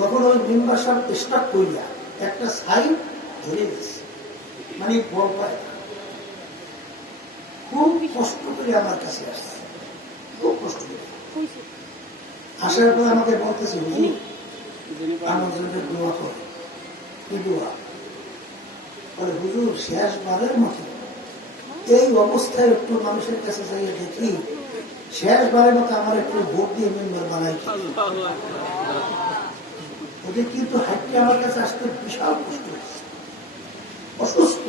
তখন ওই মেম্বার সাহেব স্টার্ট করিয়া একটা সাইড ধরে গেছে, মানে বল পায় না। খুব কষ্ট করে আমার কাছে আসছে, খুব কষ্ট করে আসার পর আমাকে বলতেছে, হুজুর আমার জন্য দোয়া করে। কি দোয়া? বলে হুজুর শেষবারের মতো এই অবস্থায় একটু মানুষের কাছে যাইয়ে দেখি, শেষবারের মতো আমার একটু ভোট দিয়ে মেম্বার বানাই। ওদের কিন্তু হাঁটতে আমার কাছে আসতে বিশাল কষ্ট হচ্ছে, অসুস্থ।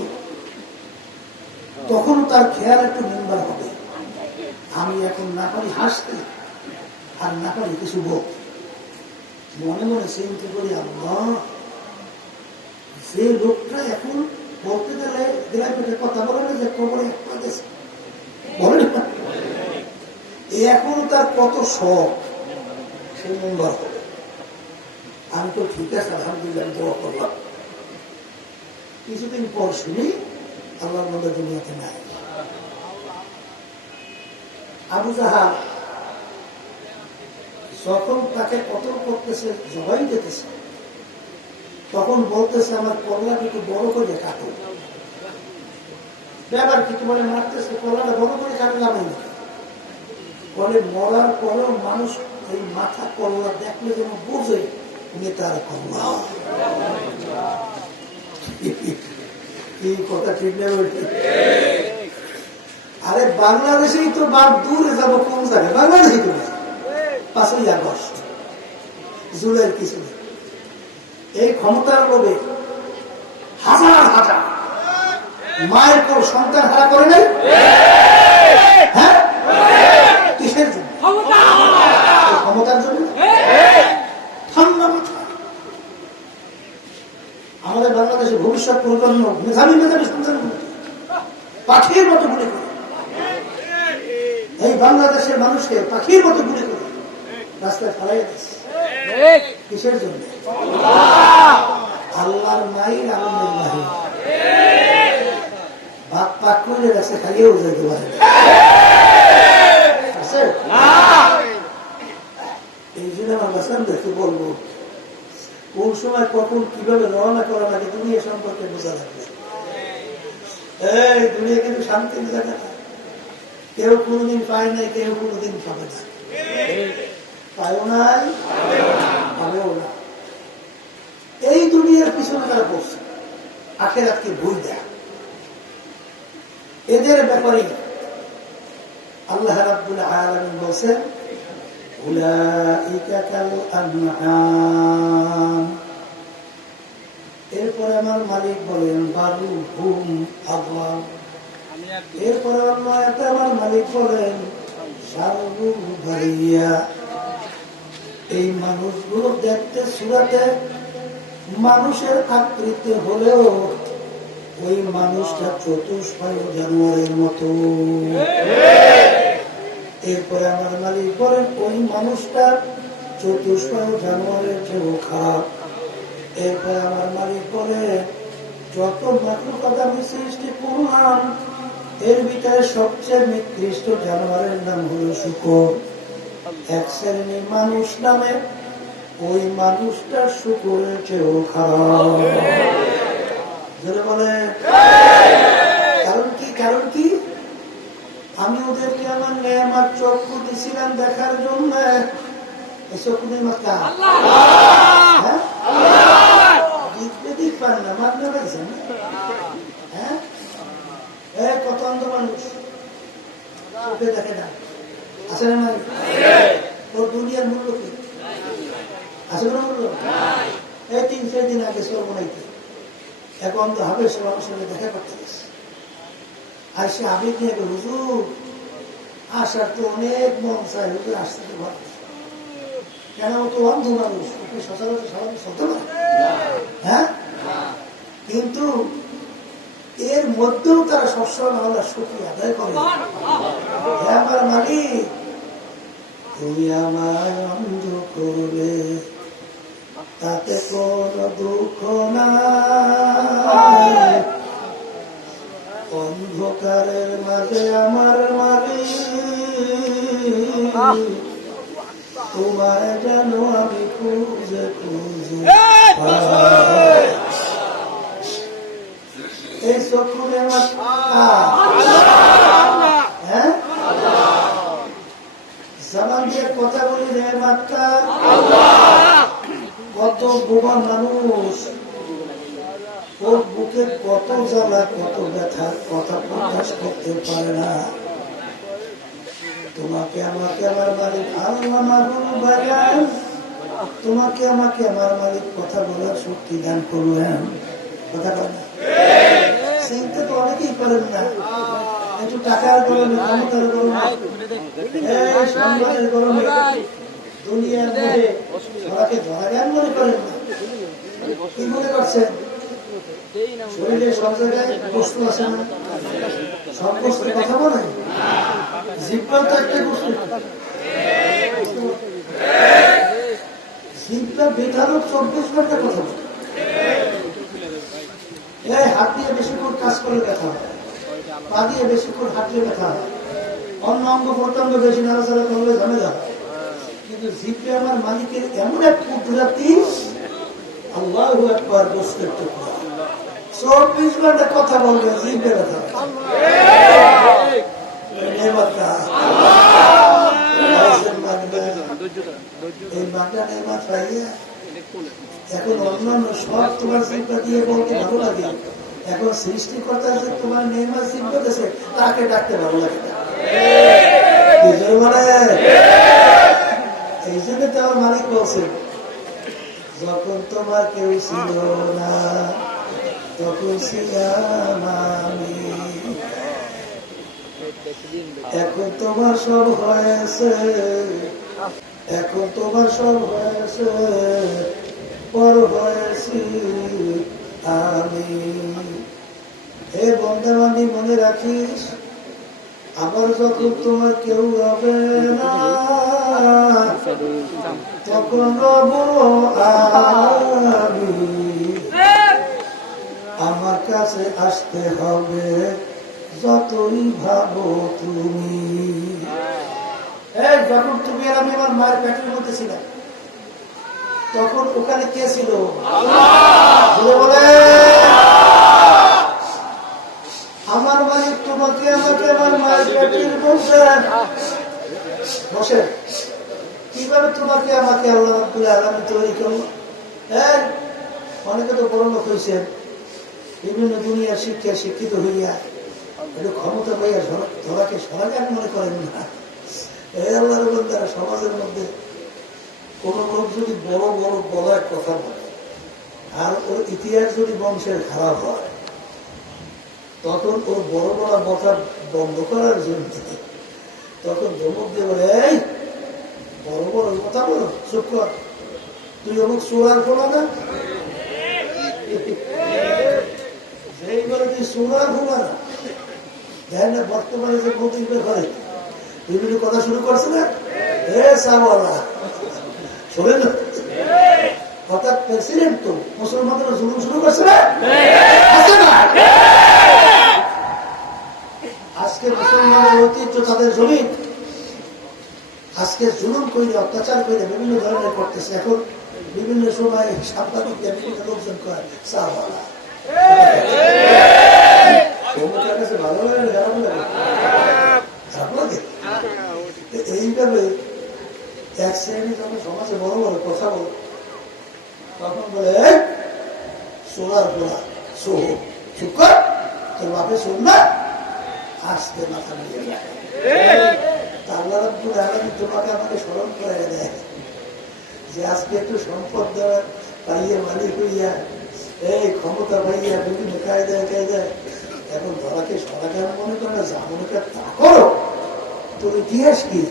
তখন তার খেয়াল একটু মেম্বার হবে। আমি এখন না পারি হাসতে, আর না পারি কিছু বলতে। মনে মনে চিন্তা করি, আল্লাহ, যে লোকটা এখন বলতে গেলে দিলাই পেটে কথা বলে না, যে কবরে একটা গেছে বলে না, এখন তার কত শখ সে মেম্বার হবে। আমি তো ঠিক আছে আলহামদুলিল্লাহ দোয়া করলাম। কিছুদিন পর শুনি আল্লাহর মধ্যে দুনিয়াতে নাই। আবু জাহাল যখন তাকে কতল করতেছে, জবাই দিতেছে, তখন বলতেছে আমার কল্লাটা একটু বড় করে কাটো। ব্যাপার কিছু বলে মারতেছে, কল্লাটা বড় করে কাটলাম না। বলে মরার পরেও মানুষ এই মাথা কল্লা দেখলে যেন বোঝে নেতার কল্লা। এই কথা ঠিক নেই। আরে বাংলাদেশেই তো বাদ, দূরে যাবো কোন জায়গায়? বাংলাদেশেই তো 5ই আগস্ট, জুলাইয়ের কিছু নেই। এই ক্ষমতার লোভে হাজার হাজার মায়ের পর সন্তান হারা করে নাই? হ্যাঁ, কিসের জন্য? ক্ষমতার জন্য। ঠান্ডা মাথা। আমাদের বাংলাদেশের ভবিষ্যৎ প্রজন্ম মেধাবী মেধাবী সন্তান পাখির মতো গুলি করে, এই বাংলাদেশের মানুষকে পাখির মতো গুলি করে রাস্তায় ফেলাই দিচ্ছে। কিসের জন্য? আল্লাহর মাইর, আনন্দের মাহির। বাপ পাক করে রাস্তায় খাইয়েও যেতে পারে। এই জন্য আমার বাসান দেখতে বলবো, কোন সময় কখন কিভাবে রওনা করা লাগে দুনিয়া সম্পর্কে বোঝা লাগবে। এই দুনিয়া কিন্তু শান্তির জায়গা না। কেউ কোনোদিন পায় নাই, কেউ কোনোদিন পাবে না। পায়ও নাই, পাবেও না। এই দুনিয়ার পিছনে তারা পড়ছে, আখিরাতকে ভুল দেয়। এদের ব্যাপারে আল্লাহ রাব্বুল আলামিন বলেন, উলাইকা কাল আনআম। এরপরে আমার মালিক বলেন বালু হুম আযলাম। এরপরে আমার মালিক বলেন শাররু বারিয়া। এই মানুষগুলো দেখতে সুরাতে মানুষের আকৃতি হলেও ওই মানুষটা চতুষ্পায়ু জানোয়ারের মতো। এরপরে আমার মালিক বলেন ওই মানুষটা চতুষ্পায়ু জানোয়ারের চেয়েও খারাপ। এরপরে আমার মালিক বলে যত মাকলুকাত আমি সৃষ্টি করলাম এর ভিতরে সবচেয়ে নিকৃষ্ট জানোয়ারের নাম হলো শূকর। এক শ্রেণীর মানুষ নামে ওই মানুষটা শূকরের চেয়েও খারাপ। বলে কারণ কি? কারণ কি? আমি ওদেরকে আমার নেয়ামত চক্ষু দিছিলাম দেখার জন্য। এই চক্ষু নেই মাত্রা দিক পান না, মাত্রা পাইছেন। হ্যাঁ, কত অন্ধ মানুষ চোখে দেখে না, আছে না? ওর দুনিয়ার মূল্য কি আছে? কোনো মূল্য? এই 3-4 দিন আগে সব বানাইতে এখন তো হবে সব আমার সঙ্গে দেখা করতে গেছে। আর সে আবেগ নিয়ে হুজুর আসার তো অনেক মন চাই, হুজুর আসতে তো ভালো। কেন? ও তো অন্ধ মানুষ, ওকে সচরাচর সবাই চলতে পারে। হ্যাঁ, কিন্তু এর মধ্যেও তারা সবসময় আল্লাহ শুকরিয়া আদায় করে। আমার মালিক তুমি আমায় অন্ধ করলে তাতে কোনো দুঃখ নাই। অন্ধকারের মাঝে আমার মালিক তোমায় যেন আমি খুঁজে খুঁজে পায়। এই চক্ষু নেমাজ হ্যাঁ জবান দিয়ে কথা বলি নেমাজটা কত বোমা মানুষ ওর বুকে কত জ্বালা কত ব্যথা কথা প্রকাশ করতে পারে না। তোমাকে আমাকে আমার মালিক আল্লাহ মাহবুব বাগান তোমাকে আমাকে আমার মালিক কথা বলার শক্তি দান করলেন। কথা বলেন চিন্তা তো অনেকেই করেন না। একটু টাকার গরমে ক্ষমতার গরমে সম্মানের গরমে দুনিয়ার মধ্যে সবাইকে ধরা জ্ঞান মনে করেন না। কি মনে করছেন শরীরে সব জায়গায় বস্তু আছে না? সব বস্তু কথা বলে জিহ্বার তো একটা বস্তু। জিহ্বা বেধারক 24 ঘন্টা কথা বলে। এই হাত দিয়ে বেশিক্ষণ কাজ করে ব্যথা হয়, পা দিয়ে বেশিক্ষণ হাঁটলে ব্যথা হয়, অন্য অঙ্গ প্রত্যঙ্গ বেশি নাড়াচাড়া করলে ঝামেলা হয়। কিন্তু জিহ্বা আমার মালিকের এমন এক কুদরতি আল্লাহু আকবার বসতে 24 ঘন্টা কথা বলবে জিহ্বা ব্যথা এই বাংলা নেমাজ পাইয়া এখন অন্যান্য সব তোমার জিহ্বা দিয়ে বলতে ভালো লাগে। এখন সৃষ্টিকর্তা যে তোমার নেমাজ জিহ্বা দিয়েছে তাকে ডাকতে ভালো লাগে না। এই জন্য তো আমার মালিক বলছে যখন তোমার কেউ ছিল না তখন ছিলাম আমি, এখন তোমার সব হয়েছে, এখন তোমার সব হয়েছে, পর হয়েছি আমি। হে বন্দাবান্দি মনে রাখিস আবার যখন তোমার কেউ হবে না তখন রব আমি। আমার কাছে আসতে হবে যতই ভাবো তুমি। এই যখন তুমি আর আমি আমার মায়ের পেটের মধ্যে ছিলাম তখন ওখানে কে ছিল? বলে আমার মালিক তোমাকে আমাকে আমার মায়ের পেটের মধ্যে বসে কিভাবে তোমাকে আমাকে আল্লাহ রাব্বুল আলামিন তৈরি করলো। অনেকে তো বড় লোক হয়েছে, বিভিন্ন দুনিয়ার শিক্ষা শিক্ষিত হইয়া একটু ক্ষমতা পাইয়া ধরাকে সরাগান মনে করেন না। এই আল্লাহর বান্দারা সমাজের মধ্যে কোন লোক যদি বড় বড় বলার কথা বলে আর ওর ইতিহাস যদি বংশের খারাপ হয় তখন ওর বড় বড় কথা বন্ধ করার জন্য তখন ধমক দিয়ে বলে এই বড় বড় কথা বলো চুপ কর, তুই অমুক চোরার খোলা না, যেই বলে তুই চোরার খোলা না। দেখেন না বর্তমানে যে প্রতিজ্ঞা করে বিভিন্ন কথা শুরু করছে না, হে সাওয়ালা শোনেন না কথা প্রেসিডেন্ট তো মুসলমানদের জুলুম শুরু করছে না। আজকে মুসলমানের ঐতিহ্য তাদের জমিন আজকে জুলুম করে অত্যাচার করে বিভিন্ন ধরনের করতেছে। এখন বিভিন্ন সময় সাংবাদিক বিভিন্ন লোকজন করে সাওয়ালা কাছে ভালো লাগে খারাপ লাগে, খারাপ লাগে। এইভাবে এক শ্রেণী যখন সমাজে বড় বড় কথা বলে তখন বলে সোলার পোলা সো চুপ কর, তোর বাপে শোন না, আজকে মাথা নিয়ে যায়। আল্লাহ রাব্বুল আলামিন তোমাকে আমাকে স্মরণ করে দেয় যে আজকে একটু সম্পদ দেওয়া পাইয়া মালিক হইয়া এই ক্ষমতা পাইয়া বিভিন্ন কায়দায় কায়দায় এখন ধরাকে সরাগান মনে করে না, যা মনে করে তা করো। তোর ইতিহাস কি?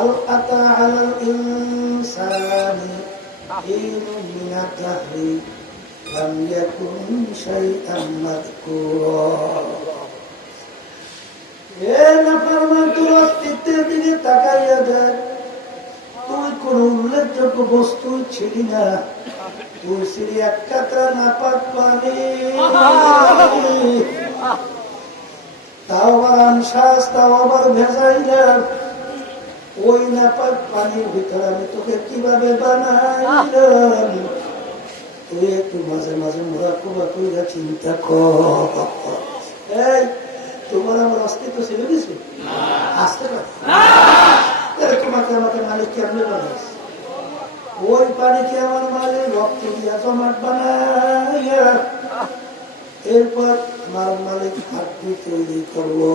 আল আতা আলাল ইনসানি হিনুম মিনাদ দাহরি লাম ইয়াকুন শাইআন মাযকুরা। এ নাফরমান তোর অস্তিত্বের দিকে তাকাইয়া দেখ, তুই কোন উল্লেখযোগ্য বস্তু ছিলি না, তুই ছিলি এক কাতরা নাপাক পানি, তাও আবার আনসাস, তাও আবার ভেজাইলা। ওই নাপাক পানির ভিতরে আমি তোকে কিভাবে বানাইলাম, তুই একটু মাঝে মাঝে মোরাকবা কইরা চিন্তা কর। এই তোমার আমার অস্তিত্ব ছিল কিছু আসতে পারে, তোমাকে আমাকে মালিক কেমনে বানাইছে? ওই পানিকে আমার মালিক রক্ত দিয়া জমাট বানাইয়া এরপর আমার মালিক হাড্ডি তৈরি করবো,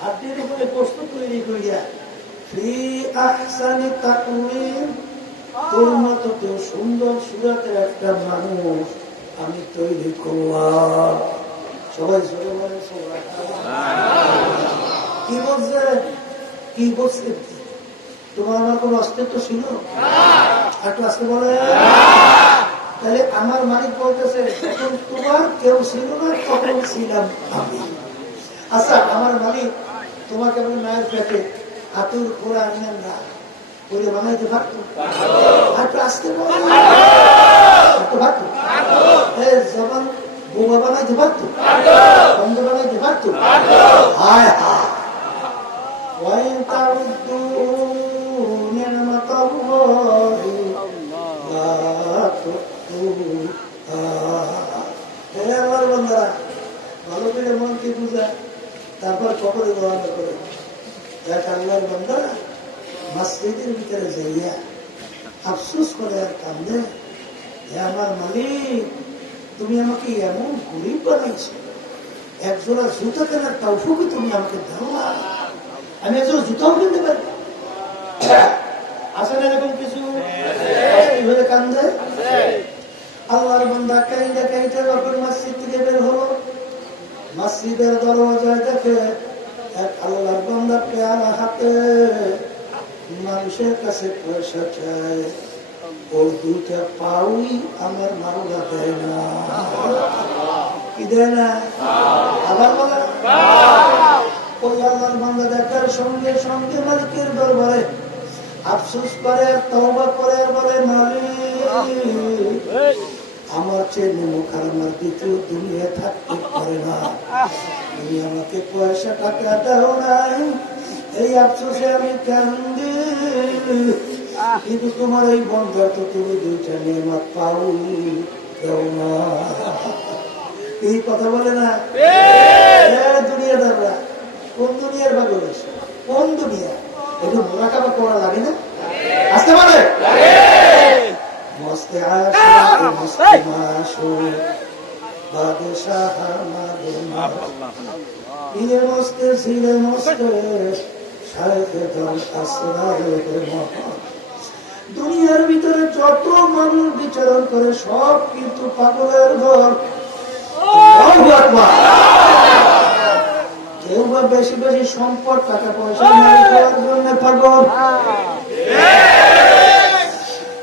হাড্ডির উপরে গোশত তৈরি করিয়া ফি আহসানি তাকওয়িম, তোর মতো কেউ সুন্দর সুরাতের একটা মানুষ আমি তৈরি করলাম। সবাই সবাই বলে কি বলছে, কি বলছে? তোমার আমার কোন অস্তিত্ব ছিল? একটু আসতে বলে। তাহলে আমার মালিক বলতেছে যখন তোমার কেউ ছিল না তখন ছিলাম আমি। আচ্ছা, আমার মালিক তোমাকে আমি মায়ের পেটে হাতুর খোড়া আনেন না করে বানাইতে পারতো? একটু আসতে বলে, পারতো? জবান বোমা বানাইতে পারতো, বন্ধ বানাইতে পারতো? হায় হায়, ওয়াইন তাউদ্দু নি'মাতাল্লাহি লা তুহসুহা। হে আল্লাহর বান্দারা, ভালো করে মনকে বুঝা তারপর কবরে দোয়ানো করে। এক আল্লাহর বান্দা মসজিদের ভিতরে যাইয়া আফসোস করে আর কান্দে, হে আমার মালিক, তুমি আমাকে এমন গরিব বানাইছো, একজোড়া জুতা কেনার তৌফিক তুমি আমাকে দাও না, আমি একজোড়া জুতাও কিনতে পারি। আসলে এরকম কিছু হয়ে কান্দে। আল্লাহর বান্দা কাইন্দা কাইতে যখন মসজিদ থেকে বের হলো, মসজিদের দরওয়াজায় দেখে এক আল্লাহর বান্দা পেয়ারা হাতে মানুষের কাছে পয়সা চায়, ওর দুইটা পাউই আমার মাওলা দেয় না। কি দেয় না? আবার বলে। ওই আল্লাহর বান্দা দেখার সঙ্গে সঙ্গে মালিকের দরবারে আফসোস করে, তওবা করে, বলে মালিক, আমার চেয়ে মুখ আর আমার দ্বিতীয় দুনিয়া থাকতে পারে না, তুমি আমাকে পয়সা টাকা দাও নাই, এই আফসোসে আমি কান্দি, কিন্তু তোমার এই বন্ধা তো তুমি দুইটা নিয়ামত পাওনি, দাও না। এই কথা বলে না দুনিয়াদাররা? কোন দুনিয়ার ভালোবাস, কোন দুনিয়া? একটু মোরাকাবা করা লাগে না? আসতে পারে মস্তে আশা মস্তে মাশু বাদশাহ ইলে মস্তে ছিলে মস্তে শায়খে দল আসরারের মহা। দুনিয়ার ভিতরে যত মানুষ বিচরণ করে সব কিন্তু পাগলের ঘর। কেউ বা বেশি বেশি সম্পদ টাকা পয়সা করার জন্য পাগল,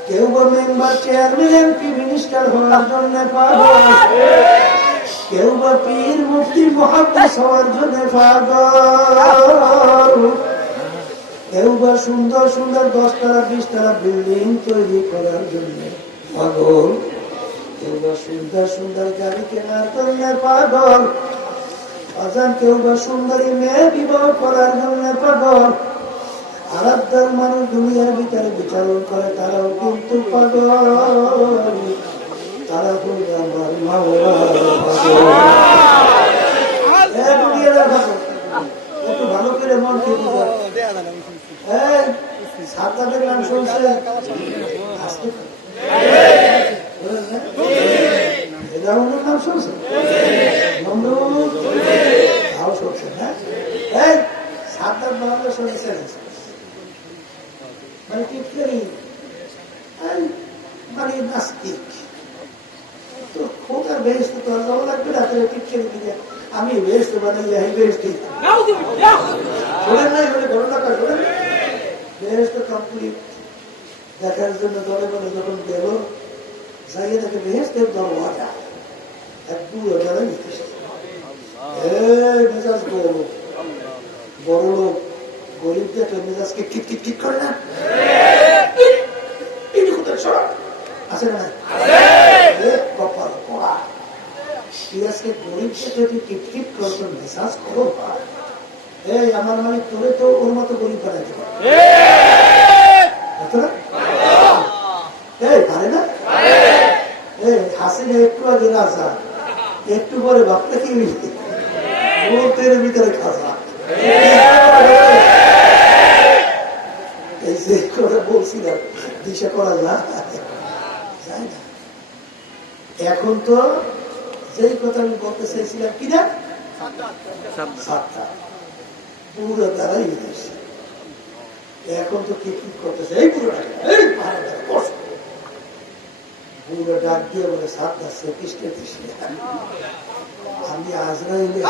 কেউ বা মেম্বার চেয়ারম্যান এমপি মিনিস্টার হওয়ার জন্য পাগল, কেউ বা পীর মুফতি মুহাদ্দিস হওয়ার জন্য পাগল, কেউ বা সুন্দর সুন্দর 10 তলা 20 তলা বিল্ডিং তৈরি করার জন্য পাগল, কেউ বা সুন্দর সুন্দর গাড়ি কেনার জন্য পাগল, আজান কেউ বা সুন্দরী মেয়ে বিবাহ করার জন্য পাগল। আরাধ্যার মানুষ দুনিয়ার ভিতরে বিচারণ করে, তারাও কিন্তু পাগল, তারা হল আমার মাওলা পাগল। একটু ভালো করে মন কি বুঝা, সাতাদের নাম শুনছে রাহুলের নাম শুনছে, নমরুদ তাও শুনছে, হ্যাঁ সাতার নামটা শুনেছে, মানে টিটকারি, মানে নাস্তিক। তো খোকার বেহেস্ত তো যাওয়া লাগবে না, তাহলে টিটকারি দিকে আমি বেহেস্ত বানাই বেহেস্ত শোনেন নাই, বলে ঘটনাটা শোনেন। বেহেস্ত কমপ্লিট দেখার জন্য দলে বলে যখন গেল, যাইয়ে দেখে বেহেস্তের দরওয়াজা এক বুড়ো যারা নিতেছে, মেজাজ বড় লোক, গরিব দেখে মেজাজকে কিট কিট কিট করে না, আছে না? কপাল পড়া তুই আজকে গরিবকে যদি টিপটিপ করতো মেসাজ করো, এই আমার মালিক তোরে তো ওর মতো গরিব বানাইতে পারে, এই পারে না? এই হাসিনা একটু আগে রাজা, একটু পরে বাপটা কি মুহূর্তের ভিতরে খাজা। এই যে কথা বলছিলাম দিশা করা যায় না। এখন তো যেই কথা আমি বলতে চাইছিলাম কিনা সাতটা পুরো দ্বারাই হয়েছে। এখন তো কি করতেছে এই পুরোটাকে পুরো ডাক দিয়ে বলে সাতটা শ্রীকৃষ্ণের দৃষ্টি আমি আজরাইলে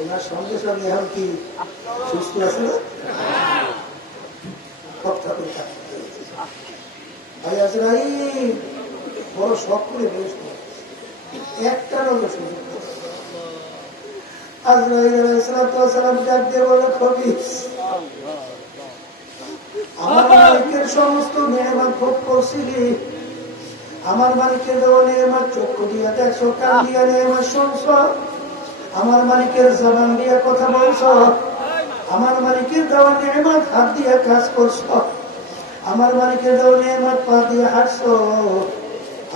ওনার সঙ্গে সঙ্গে এখন কি সুস্থ আছে না? ভাই আজরাই বড় শখ করে বেশ একটা নজর সুযোগ আজরাইল আলাইহিস সালাম ডাক দিয়ে বলে খবিস আমার মালিকের সমস্ত নেয়ামত ভোগ করছিলি, আমার মালিকের দেওয়া নেয়ামত চক্ষু দিয়া দেখছো, কান দিয়া নেয়ামত শুনছ, আমার মালিকের জবান দিয়া কথা বলছ, আমার মালিকের দেওয়া নেয়ামত হাত দিয়া কাজ করছ, আমার মালিকের দেওয়া নেয়ামত পা দিয়া হাঁটছ,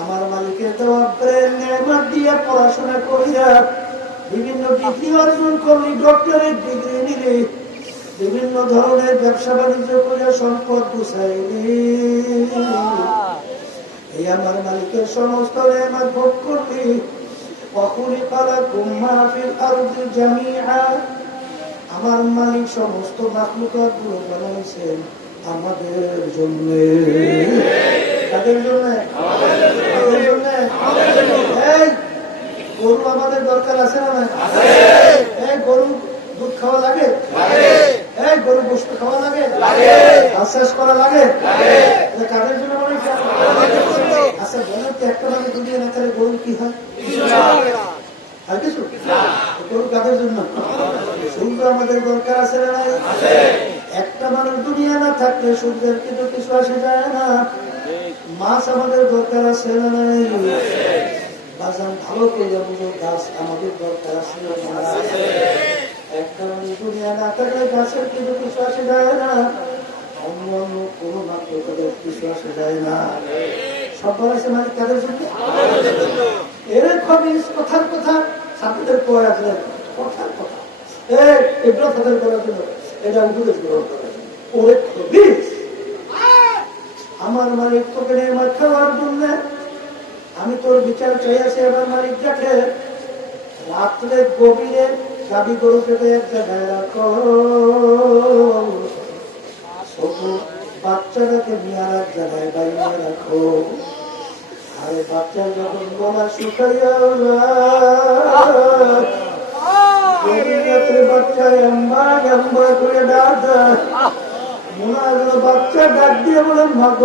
আমার মালিকের দেওয়া ব্রেন নেয়ামত দিয়া পড়াশোনা করিয়া বিভিন্ন ডিগ্রি অর্জন করলি, ডক্টরেট ডিগ্রি নিলি, বিভিন্ন ধরনের ব্যবসা বাণিজ্য করে সম্পদ গুছাইলি, এই আমার মালিকের সমস্ত নেয়ামত ভোগ করলি। আমার মালিক সমস্ত মাখলুকাত গুলো বানাইছেন আমাদের জন্য। কাদের জন্য? এই গরু আমাদের দরকার আছে না? এই গরু দুধ খাওয়া লাগে, এই গরু গোশত খাওয়া লাগে, চাষ করা লাগে, কাদের জন্য বানাইছে? আচ্ছা বলেন তো, একটা মানুষ দুনিয়া না তাহলে গরু কি হয়? আর কিছু গরু কাদের জন্য? সূর্য আমাদের দরকার আছে না? একটা মানুষ দুনিয়া না থাকলে সূর্যের কিন্তু কিছু আসে যায় না। মাছ আমাদের দরকার আছে না? বাজান ভালো করে বুঝো, গাছ আমাদের দরকার আছে না? একটা মানুষ দুনিয়া না থাকলে গাছের কিন্তু কিছু আসে যায় না, অন্য অন্য কোনো মাত্র তাদের কিছু আসে যায় না। সবার আছে মানে কাদের জন্য? এরকম কথার কথা ছাত্রদের পড়ে আসলে কথার কথা এগুলো তাদের করার জন্য, এটা উপদেশ গ্রহণ করার জন্য। আমার মালিক তোকে নেমাত খাওয়ার জন্য আমি তোর বিচার চাই আছি। আমার মালিক দেখে রাত্রে গভীরে গাবি গরু কেটে এক জায়গায় রাখো, ছোট বাচ্চাটাকে নিয়ে আর এক জায়গায় বাইরে রাখো। আরে বাচ্চা যখন গলা শুকাইয়া বাচ্চা এম্বা এম্বা করে ডাক, মনে হয় বাচ্চা ডাক দিয়ে বলে মাগ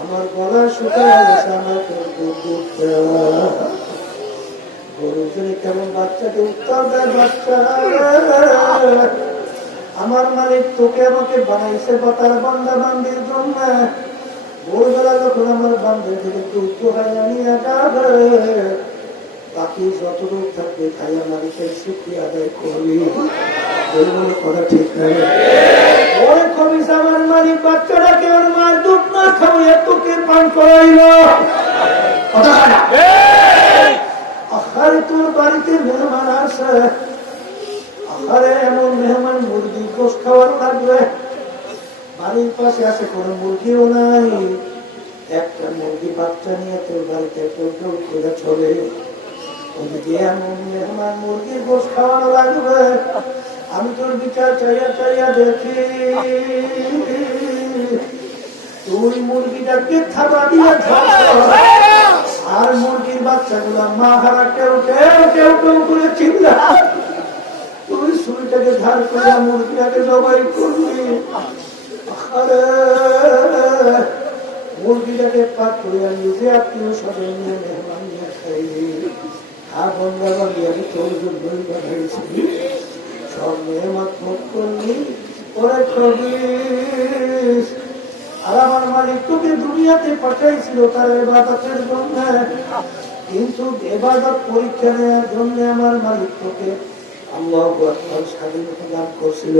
আমার গলা শুকাইয়া গেছে, আমাকে দুধ দেওয়া। গরু যদি কেমন বাচ্চাকে উত্তর দেয়, বাচ্চা আমার মালিক তোকে আমাকে বানাইছে বা তার বান্দা বান্দির জন্য। ভোরবেলা যখন আমার বান্ধব থেকে দুধ খাইয়া নিয়ে যাবে, বাকি যতটুক থাকবে খাইয়া মালিকের শুক্রিয়া আদায় করবি। কথা ঠিক নাই? ওই খবিস আমার মালিক বাচ্চাটাকে ওর মার দুধ না খাওয়াইয়া তোকে পান করাইল। আরে তোর বাড়িতে মেহমান আসে, আরে এমন মেহমান মুরগি গোশ খাওয়ার লাগবে, বাড়ির পাশে আসে কোনো মুরগিও নাই, একটা মুরগি বাচ্চা নিয়ে তোর বাড়িতে কেউ কেউ করে চলে। ওদিকে এমন মেহমান মুরগির গোশ খাওয়ানো লাগবে, আমি তোর বিচার চাইয়া চাইয়া দেখি তুই মুরগিটাকে থাবা দিয়ে আর মুরগির বাচ্চাগুলা মা হারা কেউ কেউ কেউ কেউ করে চিন্তা, তুই ছুরিটাকে ধার করে মুরগিটাকে জবাই করবি। আরে মুরগিটাকে পাক করে নিজে আত্মীয় স্বজন নিয়ে মেহমান নিয়ে খাইলি। আর বন্ধা বাড়ি আমি তোর জন্যই বানাইছি, সব মেহমান ভোগ করলি। ওরে খবিস আর আমার মালিক তোকে দুনিয়াতে পাঠাইছিল তার ইবাদতের জন্য, কিন্তু ইবাদত পরীক্ষা নেওয়ার জন্য আমার মালিক তোকে আল্লাহু আকবার স্বাধীনতা দান করছিল।